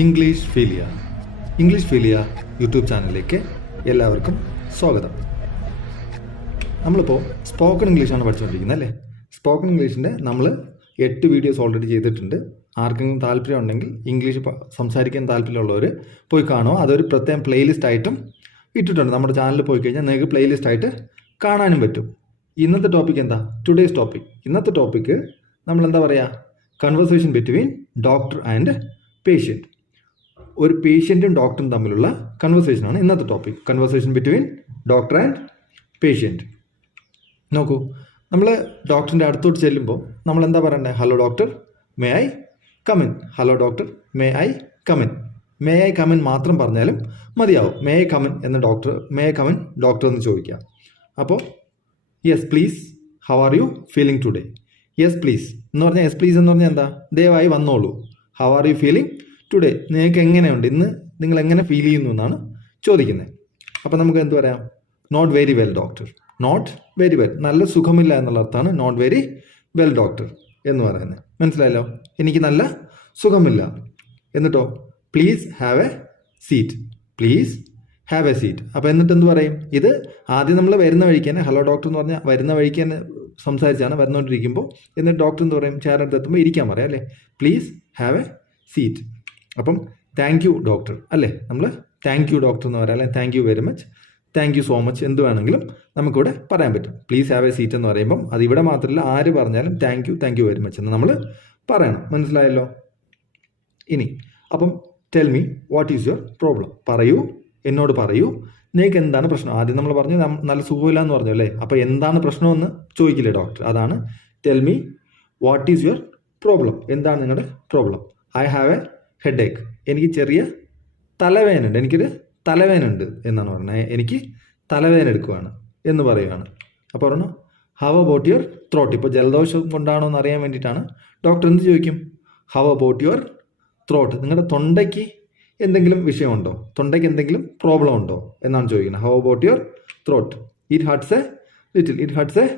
English ഫീലിയ YouTube ചാനലിലേക്ക് എല്ലാവർക്കും സ്വാഗതം. നമ്മളിപ്പോൾ സ്പോക്കൺ ഇംഗ്ലീഷാണ് പഠിച്ചുകൊണ്ടിരിക്കുന്നത് അല്ലേ. സ്പോക്കൺ ഇംഗ്ലീഷിൻ്റെ നമ്മൾ 8 വീഡിയോസ് ഓൾറെഡി ചെയ്തിട്ടുണ്ട്. ആർക്കെങ്കിലും താല്പര്യം ഉണ്ടെങ്കിൽ ഇംഗ്ലീഷ് സംസാരിക്കാൻ താല്പര്യമുള്ളവർ പോയി കാണുമോ. അതൊരു പ്രത്യേകം പ്ലേലിസ്റ്റ് ആയിട്ടും ഇട്ടിട്ടുണ്ട്. നമ്മുടെ ചാനലിൽ പോയി കഴിഞ്ഞാൽ നിങ്ങൾക്ക് പ്ലേലിസ്റ്റ് ആയിട്ട് കാണാനും പറ്റും. ഇന്നത്തെ ടോപ്പിക് എന്താ? Today's topic. ഇന്നത്തെ ടോപ്പിക്ക് നമ്മൾ എന്താ പറയുക, conversation between doctor and patient. ഒരു പേഷ്യൻറ്റും ഡോക്ടറും തമ്മിലുള്ള കൺവേഴ്സേഷനാണ് ഇന്നത്തെ topic. Conversation between doctor and patient. നോക്കൂ, നമ്മൾ ഡോക്ടറിൻ്റെ അടുത്തോട്ട് ചെല്ലുമ്പോൾ നമ്മൾ എന്താ പറയണ്ടേ? Hello doctor, may I come in. Hello doctor, may I come in. May I come in മാത്രം പറഞ്ഞാലും മതിയാവും. മേ ഐ കമിൻ എന്ന് ഡോക്ടർ എന്ന് ചോദിക്കാം. അപ്പോൾ yes please, how are you feeling today? Yes please എന്ന് പറഞ്ഞാൽ, യെസ് പ്ലീസ് എന്ന് പറഞ്ഞാൽ എന്താ? ദയവായി വന്നോളൂ. How are you feeling today? നിങ്ങൾക്ക് എങ്ങനെയുണ്ട്, ഇന്ന് നിങ്ങൾ എങ്ങനെ ഫീൽ ചെയ്യുന്നു എന്നാണ് ചോദിക്കുന്നത്. അപ്പോൾ നമുക്ക് എന്ത് പറയാം? Not very well doctor. Not very well, നല്ല സുഖമില്ല എന്നുള്ള അർത്ഥമാണ് നോട്ട് വെരി വെൽ ഡോക്ടർ എന്ന് പറയുന്നത്. മനസ്സിലായല്ലോ? എനിക്ക് നല്ല സുഖമില്ല. എന്നിട്ടോ please have A seat. Please have A seat. അപ്പോൾ എന്നിട്ട് എന്ത് പറയും? ഇത് ആദ്യം നമ്മൾ വരുന്ന വഴിക്ക് തന്നെ ഹലോ ഡോക്ടർ എന്ന് പറഞ്ഞാൽ വരുന്ന വഴിക്ക് തന്നെ സംസാരിച്ചാണ് വരുന്നോണ്ടിരിക്കുമ്പോൾ. എന്നിട്ട് ഡോക്ടർ എന്ന് പറയും, ചേരടുത്ത് എത്തുമ്പോൾ ഇരിക്കാൻ പറയാം അല്ലേ. Please have A seat. അപ്പം താങ്ക് യു ഡോക്ടർ അല്ലേ, നമ്മൾ താങ്ക് യു ഡോക്ടർ എന്ന് പറയാം, അല്ലെങ്കിൽ thank you very much, thank you so much, എന്ത് വേണമെങ്കിലും നമുക്കിവിടെ പറയാൻ പറ്റും. പ്ലീസ് ഹാവ് എ സീറ്റ് എന്ന് പറയുമ്പം അത് ഇവിടെ മാത്രമല്ല, ആര് പറഞ്ഞാലും താങ്ക് യു വെരി മച്ച് എന്ന് നമ്മൾ പറയണം. മനസ്സിലായല്ലോ? ഇനി അപ്പം tell me what is your problem. പറയൂ, എന്നോട് പറയൂ, നിങ്ങൾക്ക് എന്താണ് പ്രശ്നം. ആദ്യം നമ്മൾ പറഞ്ഞു നല്ല സുഖമില്ല എന്ന് പറഞ്ഞു അല്ലേ. അപ്പോൾ എന്താണ് പ്രശ്നമെന്ന് ചോദിക്കില്ലേ ഡോക്ടർ? അതാണ് tell me what is your problem. എന്താണ് നിങ്ങളുടെ problem? I have a headache. എനിക്ക് ചെറിയ തലവേദനയുണ്ട്. എനിക്കൊരു തലവേദനയുണ്ട് എന്നാണ് പറഞ്ഞത്. എനിക്ക് തലവേദന എടുക്കുകയാണ് എന്ന് പറയുകയാണ്. അപ്പോൾ പറഞ്ഞു ഹൗ അബൌട്ട് യുവർ ത്രോട്ട്. ഇപ്പോൾ ജലദോഷം കൊണ്ടാണോ എന്ന് അറിയാൻ വേണ്ടിയിട്ടാണ് ഡോക്ടർ എന്ത് ചോദിക്കും? How about your throat. നിങ്ങളുടെ തൊണ്ടയ്ക്ക് എന്തെങ്കിലും വിഷയമുണ്ടോ? തൊണ്ടയ്ക്ക് എന്തെങ്കിലും പ്രോബ്ലം ഉണ്ടോ എന്നാണ് ചോദിക്കുന്നത്. How about your throat. It hurts a little. It hurts a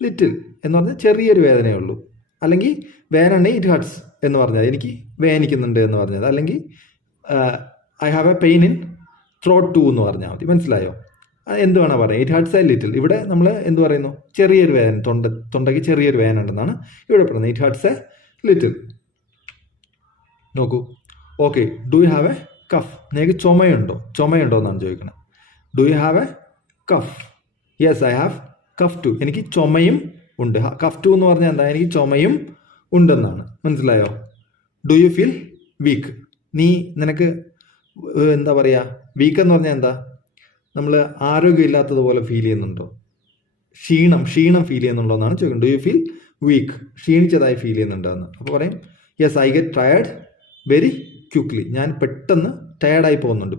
little എന്ന് പറഞ്ഞാൽ ചെറിയൊരു വേദനയേ ഉള്ളൂ. അല്ലെങ്കിൽ വേദന ഉണ്ടെങ്കിൽ ഇറ്റ് ഹർട്ട്സ് എന്ന് പറഞ്ഞാൽ എനിക്ക് വേദനിക്കുന്നുണ്ട് എന്ന് പറഞ്ഞത്. അല്ലെങ്കിൽ I have a pain in throat too എന്ന് പറഞ്ഞാൽ മതി. മനസ്സിലായോ? എന്ത് വേണം പറയാം? It hurts a little. ഇവിടെ നമ്മൾ എന്ത് പറയുന്നു? ചെറിയൊരു വേദന, തൊണ്ടയ്ക്ക് ചെറിയൊരു വേദന ഉണ്ടെന്നാണ് ഇവിടെ പറയുന്നത്. It hurts a little. നോക്കൂ, okay. Do you have a cough. നിങ്ങൾക്ക് ചുമയുണ്ടോ എന്നാണ് ചോദിക്കുന്നത്. Do you have a cough? Yes I have cough too. എനിക്ക് ചുമയും ഉണ്ട്. കഫ് ടു എന്ന് പറഞ്ഞാൽ എന്താ? എനിക്ക് ചുമയും ഉണ്ടെന്നാണ്. മനസ്സിലായോ? Do you feel weak. നിനക്ക് എന്താ പറയുക, വീക്ക് എന്ന് പറഞ്ഞാൽ എന്താ? നമ്മൾ ആരോഗ്യമില്ലാത്തതുപോലെ ഫീൽ ചെയ്യുന്നുണ്ടോ? ക്ഷീണം ഫീൽ ചെയ്യുന്നുണ്ടോ എന്നാണ് ചോദിക്കുന്നത്. Do you feel weak? ക്ഷീണിച്ചതായി ഫീൽ ചെയ്യുന്നുണ്ടോ എന്ന്. അപ്പോൾ പറയും yes I get tired very quickly. ഞാൻ പെട്ടെന്ന് ടയേർഡായി പോകുന്നുണ്ട്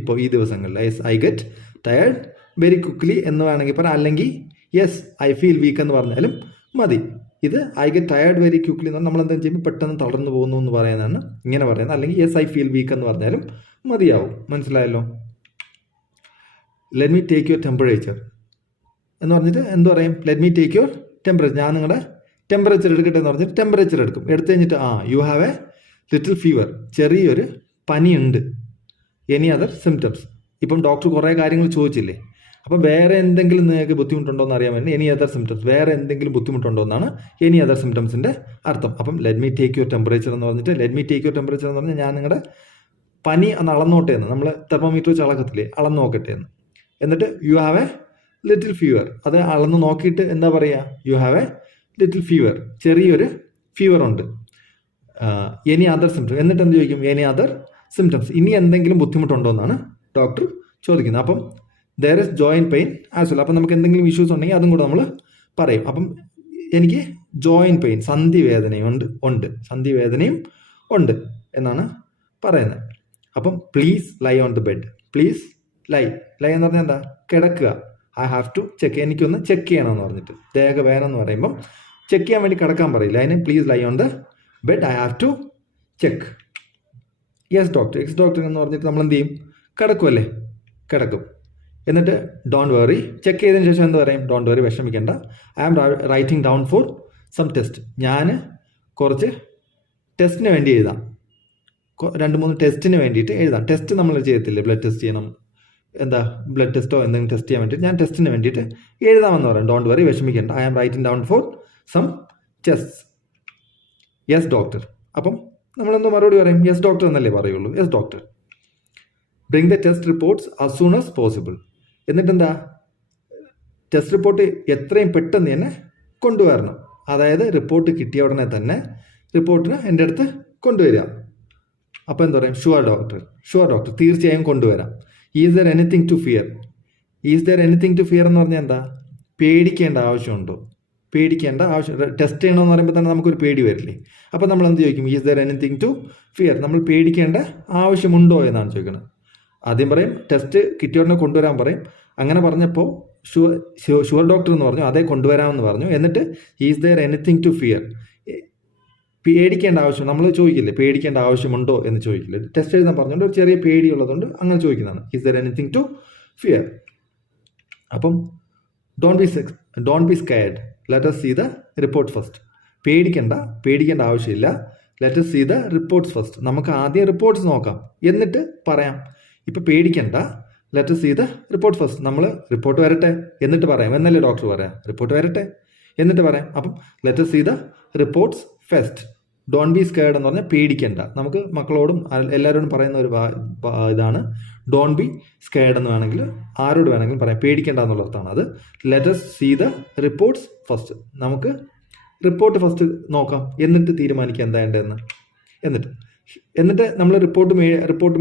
ഇപ്പോൾ ഈ ദിവസങ്ങളിൽ. Yes I get tired very quickly എന്ന് വേണമെങ്കിൽ പറയാം. അല്ലെങ്കിൽ യെസ് ഐ ഫീൽ വീക്ക് എന്ന് പറഞ്ഞാലും മതി. ഇത് I get tired very quickly എന്ന് പറഞ്ഞാൽ നമ്മൾ എന്താ ചെയ്യുമ്പോൾ പെട്ടെന്ന് തളർന്നു പോകുന്നു എന്ന് പറയുന്നതാണ് ഇങ്ങനെ പറയുന്നത്. അല്ലെങ്കിൽ യെസ് ഐ ഫീൽ വീക്ക് എന്ന് പറഞ്ഞാലും മതിയാവും. മനസ്സിലായല്ലോ? Let me take your temperature എന്ന് പറഞ്ഞിട്ട് എന്ത് പറയും? Let me take your temperature. ഞാൻ നിങ്ങളുടെ ടെമ്പറേച്ചർ എടുക്കട്ടെ എന്ന് പറഞ്ഞിട്ട് ടെമ്പറേച്ചർ എടുക്കും. എടുത്തു കഴിഞ്ഞിട്ട് you have a little fever. ചെറിയൊരു പനിയുണ്ട്. Any other symptoms. ഇപ്പം ഡോക്ടർ കുറേ കാര്യങ്ങൾ ചോദിച്ചില്ലേ. അപ്പം വേറെ എന്തെങ്കിലും നിങ്ങൾക്ക് ബുദ്ധിമുട്ടുണ്ടോ എന്ന് അറിയാൻ വേണ്ടി എനി അതർ സിംറ്റംസ്, വേറെ എന്തെങ്കിലും ബുദ്ധിമുട്ടുണ്ടോ എന്നാണ് എനി അതർ സിംറ്റംസിൻ്റെ അർത്ഥം. അപ്പം let me take your temperature എന്ന് പറഞ്ഞിട്ട് let me take your temperature എന്ന് പറഞ്ഞാൽ ഞാൻ നിങ്ങളുടെ പനി അന്ന് അളന്നോട്ടെ എന്ന്. നമ്മൾ തെർമോമീറ്റർ വെച്ച് അളക്കത്തില്ലേ, അളന്ന് നോക്കട്ടെ എന്ന്. എന്നിട്ട് U have a little fever. അത് അളന്ന് നോക്കിയിട്ട് എന്താ പറയുക? U have a little fever. ചെറിയൊരു ഫീവർ ഉണ്ട്. Any other symptoms. എന്നിട്ട് എന്ത് ചോദിക്കും? Any other symptoms. ഇനി എന്തെങ്കിലും ബുദ്ധിമുട്ടുണ്ടോ എന്നാണ് ഡോക്ടർ ചോദിക്കുന്നത്. അപ്പം there is joint pain as well. അപ്പം നമുക്ക് എന്തെങ്കിലും ഇഷ്യൂസ് ഉണ്ടെങ്കിൽ അതും കൂടെ നമ്മൾ പറയും. അപ്പം എനിക്ക് ജോയിൻറ്റ് പെയിൻ, സന്ധിവേദനയും ഉണ്ട് എന്നാണ് പറയുന്നത്. അപ്പം please lie on the bed. Please lie എന്ന് പറഞ്ഞാൽ എന്താ? കിടക്കുക. I have to check. എനിക്കൊന്ന് ചെക്ക് ചെയ്യണമെന്ന് പറഞ്ഞിട്ട്. ദേഹവേദന എന്ന് പറയുമ്പം ചെക്ക് ചെയ്യാൻ വേണ്ടി കിടക്കാൻ പറയില്ല. അതിന് please lie on the bed, I have to check. Yes doctor, yes doctor എന്ന് പറഞ്ഞിട്ട് നമ്മൾ എന്ത് ചെയ്യും? കിടക്കുമല്ലേ, കിടക്കും. എന്നിട്ട് ഡോണ്ട് വെറി. ചെക്ക് ചെയ്തതിന് ശേഷം എന്ത് പറയും? ഡോണ്ട് വെറി, വിഷമിക്കേണ്ട. I am writing down for some test. ഞാൻ കുറച്ച് ടെസ്റ്റിന് വേണ്ടി എഴുതാം. 2-3 ടെസ്റ്റിന് വേണ്ടിയിട്ട് എഴുതാം. ടെസ്റ്റ് നമ്മൾ ചെയ്യത്തില്ലേ, ബ്ലഡ് ടെസ്റ്റ് ചെയ്യണം, ബ്ലഡ് ടെസ്റ്റോ എന്തെങ്കിലും ടെസ്റ്റ് ചെയ്യാൻ വേണ്ടിയിട്ട് ഞാൻ ടെസ്റ്റിന് വേണ്ടിയിട്ട് എഴുതാമെന്ന് പറയാം. ഡോണ്ട് വറി, വിഷമിക്കേണ്ട. I am writing down for some test. Yes doctor. അപ്പം നമ്മളൊന്ന് മറുപടി പറയും, യെസ് ഡോക്ടർ എന്നല്ലേ പറയുള്ളൂ. Yes doctor. Bring the test reports as soon as possible. എന്നിട്ടെന്താ, ടെസ്റ്റ് റിപ്പോർട്ട് എത്രയും പെട്ടെന്ന് തന്നെ കൊണ്ടുവരണം. അതായത് റിപ്പോർട്ട് കിട്ടിയ ഉടനെ തന്നെ റിപ്പോർട്ടിന് എൻ്റെ അടുത്ത് കൊണ്ടുവരിക. അപ്പോൾ എന്താ പറയും, ഷുവർ ഡോക്ടർ, ഷുവർ ഡോക്ടർ, തീർച്ചയായും കൊണ്ടുവരാം. Is there anything to fear? Is there anything to fear എന്ന് പറഞ്ഞാൽ എന്താ, പേടിക്കേണ്ട ആവശ്യമുണ്ടോ? പേടിക്കേണ്ട ആവശ്യം, ടെസ്റ്റ് ചെയ്യണമെന്ന് പറയുമ്പോൾ തന്നെ നമുക്കൊരു പേടി വരില്ലേ. അപ്പോൾ നമ്മൾ എന്ത് ചോദിക്കും, is there anything to fear? നമ്മൾ പേടിക്കേണ്ട ആവശ്യമുണ്ടോ എന്നാണ് ചോദിക്കുന്നത്. ആദ്യം പറയും ടെസ്റ്റ് കിട്ടിയോടനെ കൊണ്ടുവരാൻ പറയും. അങ്ങനെ പറഞ്ഞപ്പോൾ ഷുവർ ഡോക്ടർ എന്ന് പറഞ്ഞു, അതേ കൊണ്ടുവരാമെന്ന് പറഞ്ഞു. എന്നിട്ട് is there anything to fear? പേടിക്കേണ്ട ആവശ്യം നമ്മൾ ചോദിക്കില്ലേ, പേടിക്കേണ്ട ആവശ്യമുണ്ടോ എന്ന് ചോദിക്കില്ലേ. ടെസ്റ്റ് എഴുതാൻ പറഞ്ഞുകൊണ്ട് ഒരു ചെറിയ പേടിയുള്ളതുകൊണ്ട് അങ്ങനെ ചോദിക്കുന്നതാണ്, is there anything to fear? അപ്പം don't be scared, let us see the report first. പേടിക്കേണ്ട ആവശ്യമില്ല. Let us see the reports first. നമുക്ക് ആദ്യം റിപ്പോർട്ട്സ് നോക്കാം, എന്നിട്ട് പറയാം. ഇപ്പം പേടിക്കണ്ട, let us see the report first. നമ്മൾ റിപ്പോർട്ട് വരട്ടെ എന്നിട്ട് പറയാം എന്നല്ലേ ഡോക്ടർ പറയാം. റിപ്പോർട്ട് വരട്ടെ എന്നിട്ട് പറയാം. അപ്പം let us see the reports first. Don't be scared എന്ന് പറഞ്ഞാൽ പേടിക്കണ്ട. നമുക്ക് മക്കളോടും എല്ലാവരോടും പറയുന്ന ഒരു ഇതാണ് ഡോണ്ട് ബി സ്കെയർഡ് എന്ന് വേണമെങ്കിൽ ആരോട് വേണമെങ്കിലും പറയാം, പേടിക്കേണ്ട എന്നുള്ള അർത്ഥമാണ് അത്. Let us see the reports first. നമുക്ക് റിപ്പോർട്ട് ഫസ്റ്റ് നോക്കാം, എന്നിട്ട് തീരുമാനിക്കാം എന്താ വേണ്ടതെന്ന്. എന്നിട്ട് നമ്മൾ റിപ്പോർട്ട്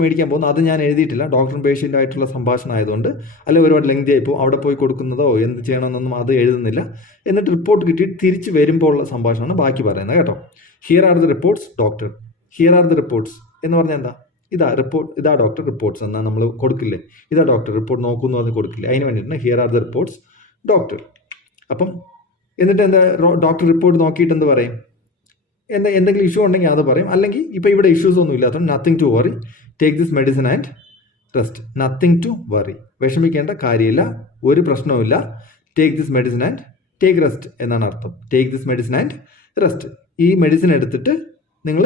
മേടിക്കാൻ പോകുന്നു. അത് ഞാൻ എഴുതിയിട്ടില്ല, ഡോക്ടറും പേഷ്യൻ്റ് ആയിട്ടുള്ള സംഭാഷണം ആയതുകൊണ്ട്, അല്ലെങ്കിൽ ഒരുപാട് ലെങ്തി ആയിപ്പോൾ അവിടെ പോയി കൊടുക്കുന്നതോ എന്ത് ചെയ്യണമെന്നൊന്നും അത് എഴുതുന്നില്ല. എന്നിട്ട് റിപ്പോർട്ട് കിട്ടിയിട്ട് തിരിച്ച് വരുമ്പോൾ ഉള്ള സംഭാഷണമാണ് ബാക്കി പറയുന്നത് കേട്ടോ. Here are the reports doctor. Here are the reports എന്ന് പറഞ്ഞാൽ എന്താ, ഇതാ ഡോക്ടർ റിപ്പോർട്ട്സ് എന്നാൽ നമ്മൾ കൊടുക്കില്ലേ, ഇതാ ഡോക്ടർ റിപ്പോർട്ട് നോക്കുന്നു എന്ന് കൊടുക്കില്ലേ, അതിന് വേണ്ടിയിട്ടാണ് here are the reports doctor. അപ്പം എന്നിട്ട് എന്താ, ഡോക്ടർ റിപ്പോർട്ട് നോക്കിയിട്ട് എന്ത് പറയും, എന്തെങ്കിലും ഇഷ്യൂ ഉണ്ടെങ്കിൽ അത് പറയും. അല്ലെങ്കിൽ ഇപ്പോൾ ഇവിടെ ഇഷ്യൂസ് ഒന്നും ഇല്ലാത്തതുകൊണ്ട് nothing to worry, take this medicine and rest. Nothing to worry, വിഷമിക്കേണ്ട കാര്യമില്ല, ഒരു പ്രശ്നവുമില്ല. Take this medicine and take rest എന്നാണ് അർത്ഥം. Take this medicine and rest. ഈ മെഡിസിൻ എടുത്തിട്ട് നിങ്ങൾ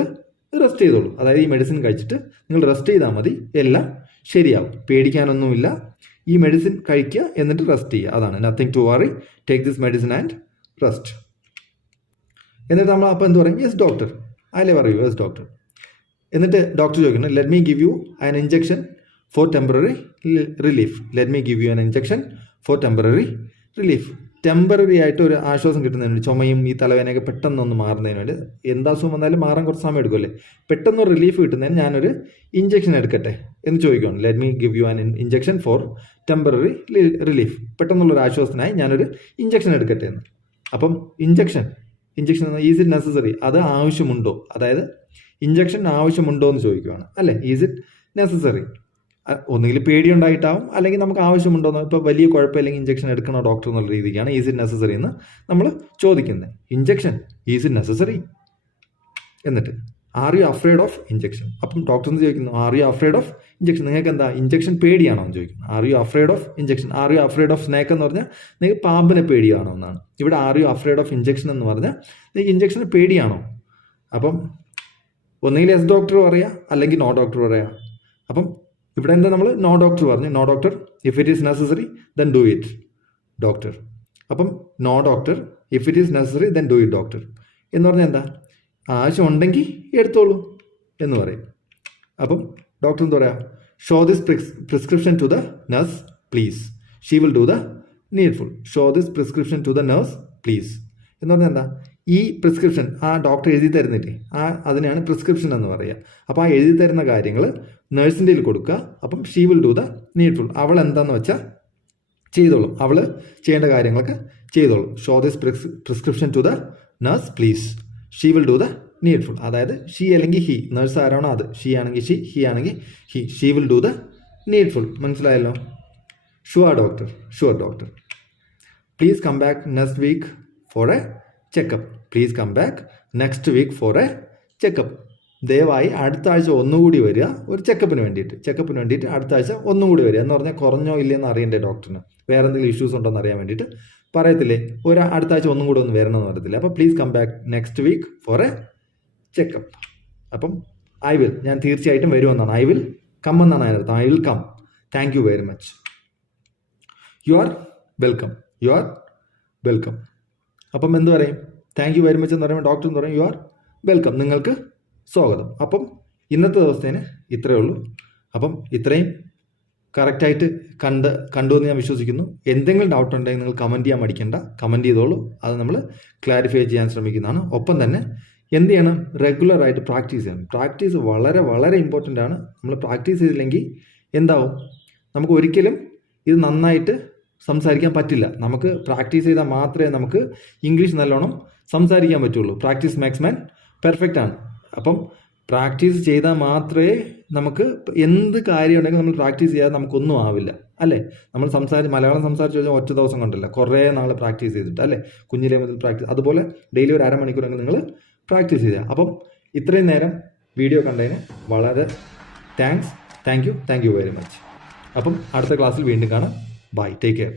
റെസ്റ്റ് ചെയ്തോളൂ. അതായത് ഈ മെഡിസിൻ കഴിച്ചിട്ട് നിങ്ങൾ റെസ്റ്റ് ചെയ്താൽ മതി, എല്ലാം ശരിയാവും. പേടിക്കാനൊന്നുമില്ല. ഈ മെഡിസിൻ കഴിക്കുക എന്നിട്ട് റെസ്റ്റ് ചെയ്യുക, അതാണ് nothing to worry, take this medicine and rest. എന്നിട്ട് നമ്മൾ അപ്പോൾ എന്ത് പറയും, യെസ് ഡോക്ടർ, അതിലേ പറയൂ യെസ് ഡോക്ടർ. എന്നിട്ട് ഡോക്ടർ ചോദിക്കുന്നത്, let me give you an injection for temporary relief. Let me give you an injection for temporary relief. Temporary ആയിട്ട് ഒരു ആശ്വാസം കിട്ടുന്നതിന് വേണ്ടി, ചുമയും ഈ തലവേനയൊക്കെ പെട്ടെന്നൊന്ന് മാറുന്നതിന് വേണ്ടി, എന്താസുഖം വന്നാലും മാറാൻ കുറച്ച് സമയം എടുക്കുമല്ലേ, പെട്ടെന്ന് റിലീഫ് കിട്ടുന്നതിന് ഞാനൊരു ഇഞ്ചക്ഷൻ എടുക്കട്ടെ എന്ന് ചോദിക്കുകയാണ്. Let me give you an injection for temporary relief. പെട്ടെന്നുള്ളൊരു ആശ്വാസത്തിനായി ഞാനൊരു ഇഞ്ചക്ഷൻ എടുക്കട്ടെ എന്ന്. അപ്പം ഇഞ്ചക്ഷൻ ഈസ് ഇറ്റ് നെസസറി, അത് ആവശ്യമുണ്ടോ, അതായത് ഇഞ്ചക്ഷൻ ആവശ്യമുണ്ടോ എന്ന് ചോദിക്കുകയാണ് അല്ലേ. ഈസ് ഇറ്റ് നെസസറി, ഒന്നുകിൽ പേടിയുണ്ടായിട്ടാവും, അല്ലെങ്കിൽ നമുക്ക് ആവശ്യമുണ്ടോയെന്ന്. ഇപ്പോൾ വലിയ കുഴപ്പമില്ലെങ്കിൽ ഇഞ്ചക്ഷൻ എടുക്കണോ ഡോക്ടർ എന്നുള്ള രീതിക്കാണ് ഈസ് ഇറ്റ് നെസസറി എന്ന് നമ്മൾ ചോദിക്കുന്നത്. Injection is it necessary. എന്നിട്ട് are you afraid of injection. അപ്പം ഡോക്ടർ എന്ന് ചോദിക്കുന്നു, are you afraid of injection, നിങ്ങൾക്ക് എന്താ ഇഞ്ചക്ഷൻ പേടിയാണോ എന്ന് ചോദിക്കുന്നു. Are you afraid of injection. Are you afraid of snake എന്ന് പറഞ്ഞാൽ നിങ്ങൾക്ക് പാമ്പിനെ പേടിയാണോ എന്നാണ്. ഇവിടെ are you afraid of injection എന്ന് പറഞ്ഞാൽ നിങ്ങൾക്ക് ഇഞ്ചക്ഷന് പേടിയാണോ. അപ്പം ഒന്നുകിൽ എസ് ഡോക്ടർ പറയാം, അല്ലെങ്കിൽ നോ ഡോക്ടർ പറയാം. അപ്പം ഇവിടെ എന്താ, നമ്മൾ നോ ഡോക്ടർ പറഞ്ഞു. No doctor, if it is necessary then do it doctor. അപ്പം no doctor, if it is necessary then do it doctor എന്ന് പറഞ്ഞാൽ എന്താ, ആവശ്യം ഉണ്ടെങ്കിൽ എടുത്തോളൂ എന്ന് പറയും. അപ്പം ഡോക്ടർ എന്താ പറയുക, show this prescription to the nurse please, she will do the needful. Show this prescription to the nurse please എന്ന് പറഞ്ഞാൽ എന്താ, ഈ പ്രിസ്ക്രിപ്ഷൻ ആ ഡോക്ടർ എഴുതി തരുന്നില്ലേ, അതിനെയാണ് പ്രിസ്ക്രിപ്ഷൻ എന്ന് പറയുക. അപ്പോൾ ആ എഴുതി തരുന്ന കാര്യങ്ങൾ നഴ്സിൻ്റെ കയ്യിൽ കൊടുക്കുക. അപ്പം she will do the needful, അവൾ എന്താന്ന് വെച്ചാൽ ചെയ്തോളും, അവൾ ചെയ്യേണ്ട കാര്യങ്ങളൊക്കെ ചെയ്തോളും. Show this prescription to the nurse please, she will do the needful. അതായത് ഷീ അല്ലെങ്കിൽ ഹി, നഴ്സ് ആരാണോ അത്, ഷീ ആണെങ്കിൽ ഷീ, ഹി ആണെങ്കിൽ he. She will do the needful. മനസ്സിലായല്ലോ. Sure doctor, sure doctor. Please come back next week for a checkup. Please come back next week for a checkup. ദയവായി അടുത്ത ആഴ്ച ഒന്നുകൂടി വരിക ഒരു ചെക്കപ്പിന് വേണ്ടിയിട്ട് അടുത്ത ആഴ്ച ഒന്നും കൂടി വരിക എന്ന് പറഞ്ഞാൽ കുറഞ്ഞോ ഇല്ലയെന്ന് അറിയണ്ടേ ഡോക്ടറിന്, വേറെ എന്തെങ്കിലും ഇഷ്യൂസ് ഉണ്ടോ എന്ന് അറിയാൻ വേണ്ടിയിട്ട് പറയത്തില്ലേ, അടുത്ത ആഴ്ച ഒന്നും കൂടി വരണമെന്ന് പറയത്തില്ലേ. അപ്പോൾ please come back next week for a checkup. അപ്പം ഐ വിൽ, ഞാൻ തീർച്ചയായിട്ടും വരുമെന്നാണ്. ഐ വിൽ കം എന്നാണ് അതിനർത്ഥം. I will come. Thank you very much. You are welcome. You are welcome. അപ്പം എന്ത് പറയും? താങ്ക് യു വെരി മച്ച് എന്ന് പറയുമ്പോൾ ഡോക്ടർ എന്ന് പറയും യു ആർ വെൽക്കം, നിങ്ങൾക്ക് സ്വാഗതം. അപ്പം ഇന്നത്തെ ദിവസത്തേന് ഇത്രയേ ഉള്ളൂ. അപ്പം ഇത്രയും കറക്റ്റായിട്ട് കണ്ടു എന്ന് ഞാൻ വിശ്വസിക്കുന്നു. എന്തെങ്കിലും ഡൗട്ട് ഉണ്ടെങ്കിൽ നിങ്ങൾ കമൻറ്റ് ചെയ്യാൻ മടിക്കേണ്ട, കമൻറ്റ് ചെയ്തോളൂ. അത് നമ്മൾ ക്ലാരിഫൈ ചെയ്യാൻ ശ്രമിക്കുന്നതാണ്. ഒപ്പം തന്നെ എന്ത് ചെയ്യണം? റെഗുലറായിട്ട് പ്രാക്ടീസ് ചെയ്യണം. പ്രാക്ടീസ് വളരെ വളരെ ഇമ്പോർട്ടൻ്റ് ആണ്. നമ്മൾ പ്രാക്ടീസ് ചെയ്തില്ലെങ്കിൽ എന്താവും? നമുക്ക് ഒരിക്കലും ഇത് നന്നായിട്ട് സംസാരിക്കാൻ പറ്റില്ല. നമുക്ക് പ്രാക്ടീസ് ചെയ്താൽ മാത്രമേ നമുക്ക് ഇംഗ്ലീഷ് നല്ലോണം സംസാരിക്കാൻ പറ്റുള്ളൂ. പ്രാക്ടീസ് മേക്സ് മാൻ പെർഫെക്റ്റ് ആണ്. അപ്പം പ്രാക്ടീസ് ചെയ്താൽ മാത്രമേ നമുക്ക് എന്ത് കാര്യം ഉണ്ടെങ്കിലും നമ്മൾ പ്രാക്ടീസ് ചെയ്യാതെ നമുക്കൊന്നും ആവില്ല, അല്ലേ? നമ്മൾ മലയാളം സംസാരിച്ച് കഴിഞ്ഞാൽ ഒറ്റ ദിവസം കൊണ്ടല്ല, കുറേ നാൾ പ്രാക്ടീസ് ചെയ്തിട്ട്, അല്ലേ? കുഞ്ഞിലേ മുതൽ പ്രാക്ടീസ്. അതുപോലെ ഡെയിലി ഒരു അരമണിക്കൂറെങ്കിലും നിങ്ങൾ പ്രാക്ടീസ് ചെയ്യുക. അപ്പം ഇത്രയും നേരം വീഡിയോ കണ്ടതിന് വളരെ താങ്ക് യു വെരി മച്ച്. അപ്പം അടുത്ത ക്ലാസ്സിൽ വീണ്ടും കാണാം. Bye, take care.